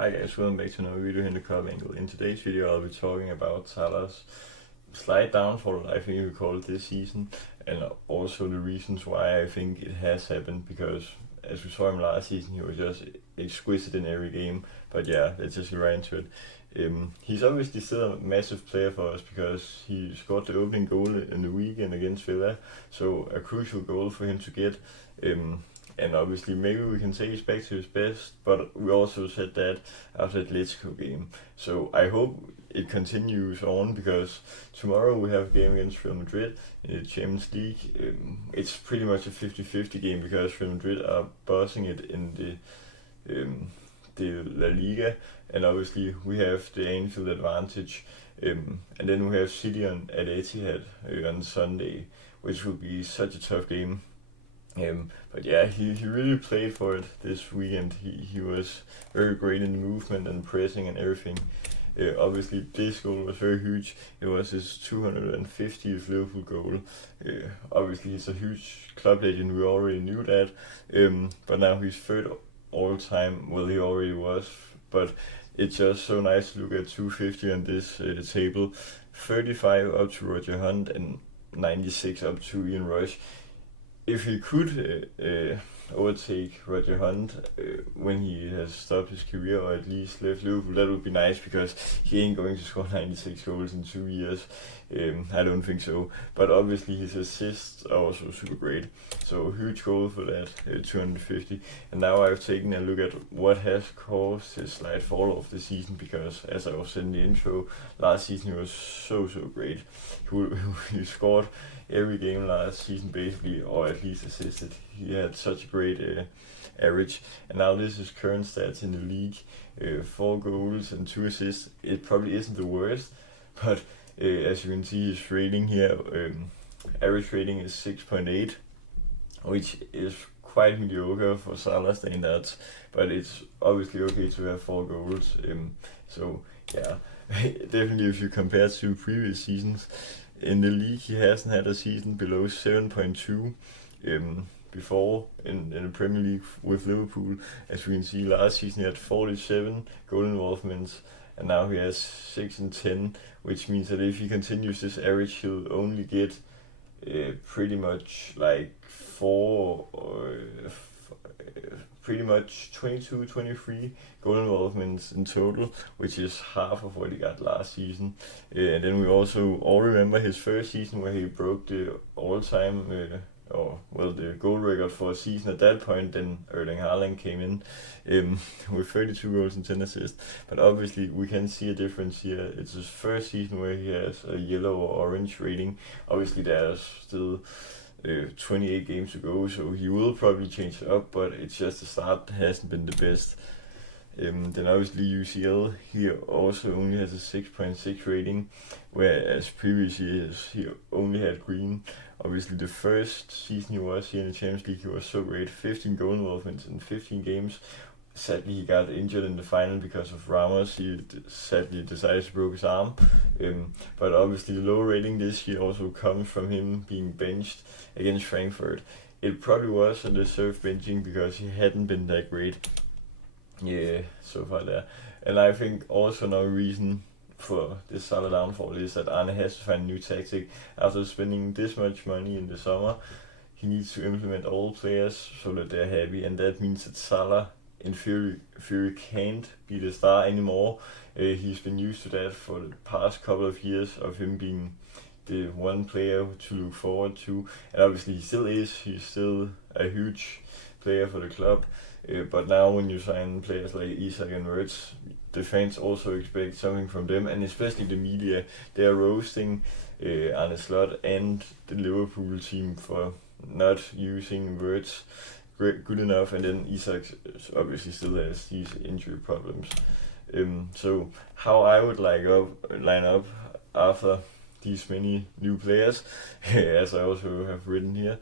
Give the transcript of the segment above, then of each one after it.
Hi guys, welcome back to another video here in the Cup Angle. In today's video I'll be talking about Salah's slight downfall, I think you could call it this season, and also the reasons why I think it has happened, because as we saw him last season he was just exquisite in every game. But yeah, let's just get right into it. He's obviously still a massive player for us because he scored the opening goal in the weekend against Villa, so a crucial goal for him to get. And obviously maybe we can say he's back to his best, but we also said that after the Atletico game. So I hope it continues on, because tomorrow we have a game against Real Madrid in the Champions League. It's pretty much a 50-50 game because Real Madrid are bossing it in the La Liga, and obviously we have the Anfield advantage. And then we have City at Etihad on Sunday, which will be such a tough game. But yeah, he really played for it this weekend. He was very great in the movement and pressing and everything. Obviously, this goal was very huge. It was his 250th Liverpool goal. Obviously, he's a huge club legend. We already knew that. But now he's third all time. Well, he already was. But it's just so nice to look at 250 on this table. 35 up to Roger Hunt and 96 up to Ian Rush. If he could overtake Roger Hunt when he has stopped his career, or at least left Liverpool, that would be nice, because he ain't going to score 96 goals in 2 years. I don't think so. But obviously his assists are also super great. So huge goal for that, 250. And now I've taken a look at what has caused his slight fall off the season, because as I was in the intro, last season he was so great. He scored every game last season basically, or at least assisted. He had such a great average, and now this is current stats in the league: 4 goals and 2 assists. It probably isn't the worst, but as you can see, his rating here, average rating is 6.8, which is quite mediocre for Salah standards, but it's obviously okay to have 4 goals. So yeah, definitely if you compare to previous seasons in the league, he hasn't had a season below 7.2 before in the Premier League with Liverpool. As we can see, last season he had 47 goal involvements, and now he has 6 and 10, which means that if he continues this average, he'll only get pretty much like 4 or pretty much 22-23 goal involvements in total, which is half of what he got last season. And then we also all remember his first season where he broke the all-time the goal record for a season at that point. Then Erling Haaland came in with 32 goals and 10 assists. But obviously we can see a difference here. It's his first season where he has a yellow or orange rating. Obviously there's still 28 games to go, so he will probably change it up, but it's just the start hasn't been the best. Then obviously UCL, he also only has a 6.6 rating, whereas previous years he only had green. Obviously the first season he was here in the Champions League, he was so great: 15 goal involvements in 15 games. Sadly he got injured in the final because of Ramos. He sadly decided to break his arm. But obviously the low rating this year also comes from him being benched against Frankfurt. It probably was a deserved benching because he hadn't been that great so far there. And I think also another reason for this Salah downfall is that Arne has to find a new tactic. After spending this much money in the summer, he needs to implement all players so that they're happy, and that means that Salah in theory can't be the star anymore. He's been used to that for the past couple of years, of him being the one player to look forward to, and obviously he still is. He's still a huge player for the club, but now when you sign players like Isak and Wirtz, the fans also expect something from them, and especially the media. They are roasting Arne Slot and the Liverpool team for not using Wirtz good enough, and then Isak obviously still has these injury problems. So how I would line up after these many new players, as I also have written here.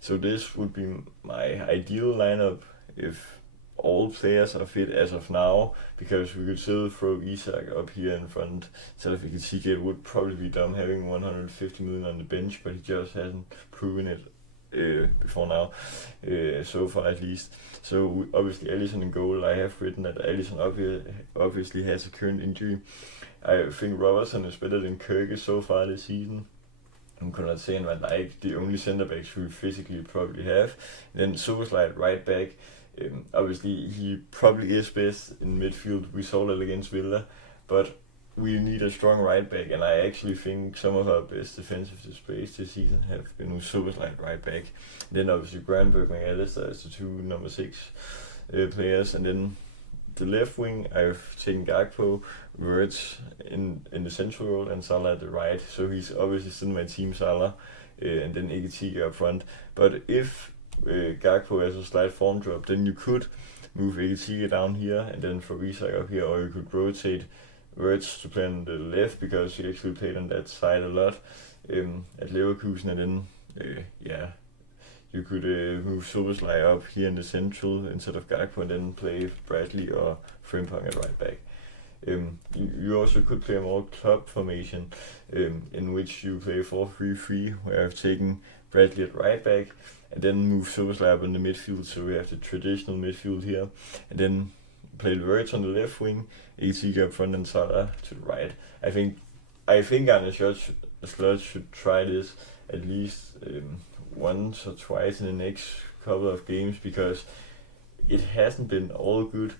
So this would be my ideal lineup if all players are fit as of now, because we could still throw Isak up here in front. Catastrophic, it would probably be dumb having 150 million on the bench, but he just hasn't proven it before now, so far at least. So obviously Alisson in goal. I have written that Alisson obviously has a current injury. I think Robertson is better than Kirk so far this season. I'm gonna say Van Dijk, the only centre backs we physically probably have. And then Soboslai at right back. Obviously he probably is best in midfield. We saw that against Villa, but we need a strong right back, and I actually think some of our best defensive displays this season have been with Soboslai at right back. Then obviously Granberg, McAllister as the two number 6 players, and then the left wing I've taken Gakpo, Wirtz in the central role, and Salah at the right. So he's obviously still my team, Salah, and then Ekitike up front. But if Gakpo has a slight form drop, then you could move Ekitike down here and then for Isak up here, or you could rotate Wirtz to play on the left, because he actually played on that side a lot at Leverkusen, and then you could move Soboslai up here in the central instead of Gakpo, and then play Bradley or Frimpong at right back. You also could play a more club formation in which you play 4-3-3, where I've taken Bradley at right back and then move Soboslai up in the midfield, so we have the traditional midfield here, and then play Wirtz on the left wing, Ekitike up front, and Salah to the right. I think Arne Slot should try this at least once or twice in the next couple of games, because it hasn't been all good.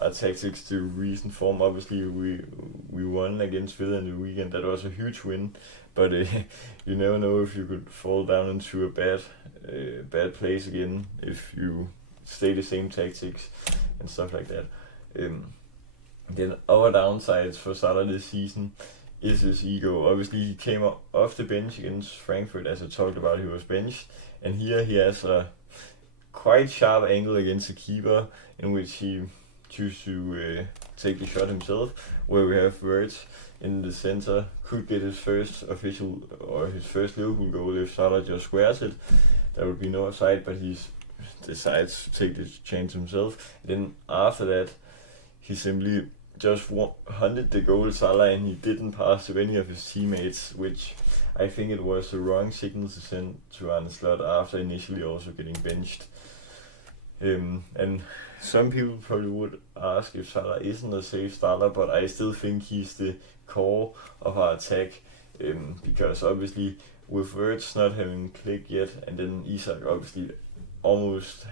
Our tactics to recent form, obviously we won against Villa in the weekend. That was a huge win, but you never know if you could fall down into a bad place again if you stay the same tactics and stuff like that. Then our downsides for Salah this season is his ego. Obviously he came off the bench against Frankfurt, as I talked about. He was benched, and here he has a quite sharp angle against the keeper in which he chooses to take the shot himself, where we have Wirtz in the center, could get his first official or his first Liverpool goal if Salah just squares it. There would be no offside, but he decides to take the chance himself. Then after that, he simply just hunted the goal, Salah, and he didn't pass to any of his teammates, which I think it was the wrong signal to send to Arne Slot after initially also getting benched. And some people probably would ask if Salah isn't a safe starter, but I still think he's the core of our attack, because obviously with Wirtz not having clicked yet, and then Isak obviously almost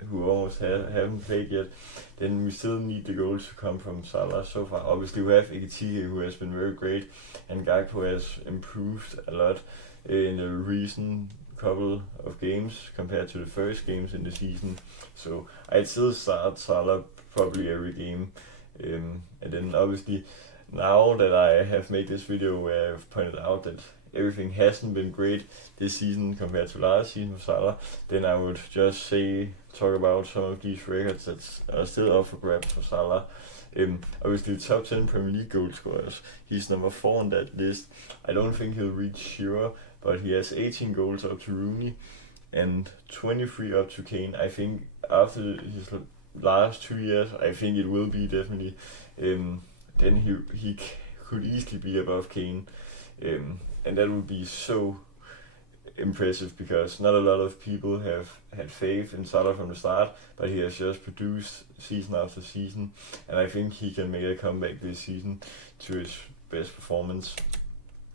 haven't played yet, then we still need the goals to come from Salah. So far obviously we have Ekitike, who has been very great, and Gakpo has improved a lot in the recent couple of games compared to the first games in the season. So I'd still start Salah probably every game, and then obviously now that I have made this video where I've pointed out that everything hasn't been great this season compared to last season for Salah, then I would just talk about some of these records that are still up for grabs for Salah. Obviously top 10 Premier League goal scorers, he's number 4 on that list. I don't think he'll reach Shearer, but he has 18 goals up to Rooney and 23 up to Kane. I think after his last 2 years, I think it will be definitely. Then he could easily be above Kane, and that would be so impressive, because not a lot of people have had faith in Salah from the start, but he has just produced season after season, and I think he can make a comeback this season to his best performance.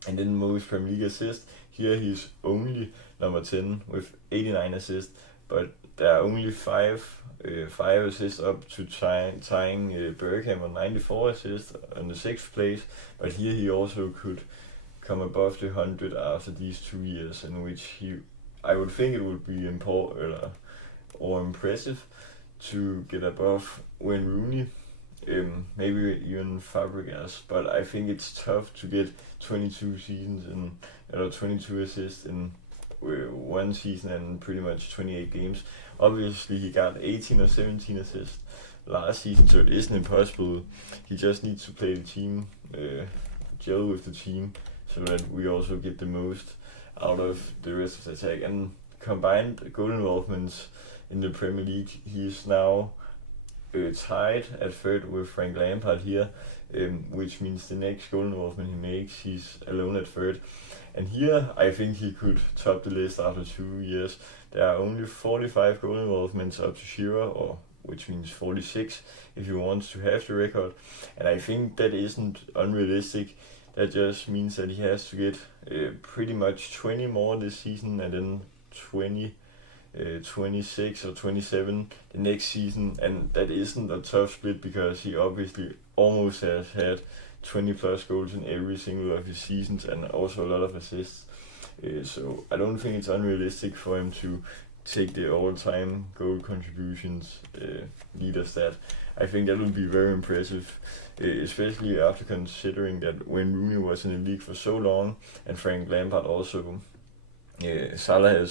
And then most Premier League assists, here he's only number 10 with 89 assists, but there are only 5 assists up to tying Bergkamp on 94 assists on the 6th place, but here he also could come above the 100 after these 2 years, in which I would think it would be important or impressive to get above Wayne Rooney, maybe even Fabregas, but I think it's tough to get 22 seasons and 22 assists in one season and pretty much 28 games. Obviously he got 18 or 17 assists last season, so it isn't impossible. He just needs to play the team, gel with the team, so that we also get the most out of the rest of the attack. And combined goal involvements in the Premier League, he is now tied at third with Frank Lampard here, which means the next goal involvement he makes, he's alone at third. And here, I think he could top the list after 2 years. There are only 45 goal involvements up to Shearer, or which means 46 if he wants to have the record. And I think that isn't unrealistic. That just means that he has to get pretty much 20 more this season, and then 20, 26 or 27 the next season. And that isn't a tough split because he obviously almost has had 20 plus goals in every single of his seasons, and also a lot of assists. So I don't think it's unrealistic for him to take the all-time goal contributions leader stat. I think that would be very impressive, especially after considering that when Rooney was in the league for so long, and Frank Lampard also, Salah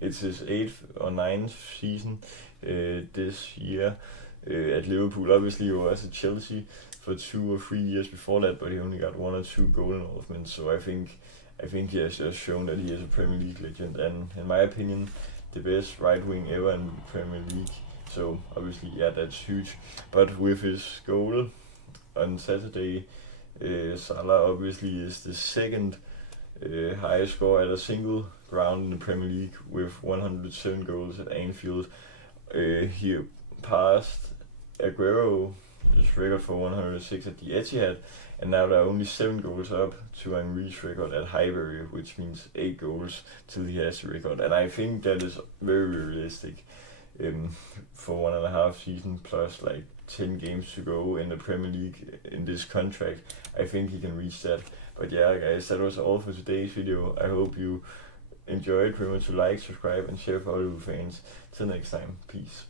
it's his 8th or 9th season this year at Liverpool. Obviously he was at Chelsea for 2 or 3 years before that, but he only got 1 or 2 goal involvements. So I think he has just shown that he is a Premier League legend, and in my opinion, the best right wing ever in the Premier League. So obviously, yeah, that's huge. But with his goal on Saturday, Salah obviously is the second highest score at a single ground in the Premier League with 107 goals at Anfield. He passed Aguero's record for 106 at the Etihad, and now there are only 7 goals up to Henry's record at Highbury, which means 8 goals till he has the record. And I think that is very realistic for 1.5 seasons plus like 10 games to go in the Premier League in this contract. I think he can reach that. But yeah, guys, that was all for today's video. I hope you enjoyed. Remember to like, subscribe, and share for all you fans. Till next time, peace.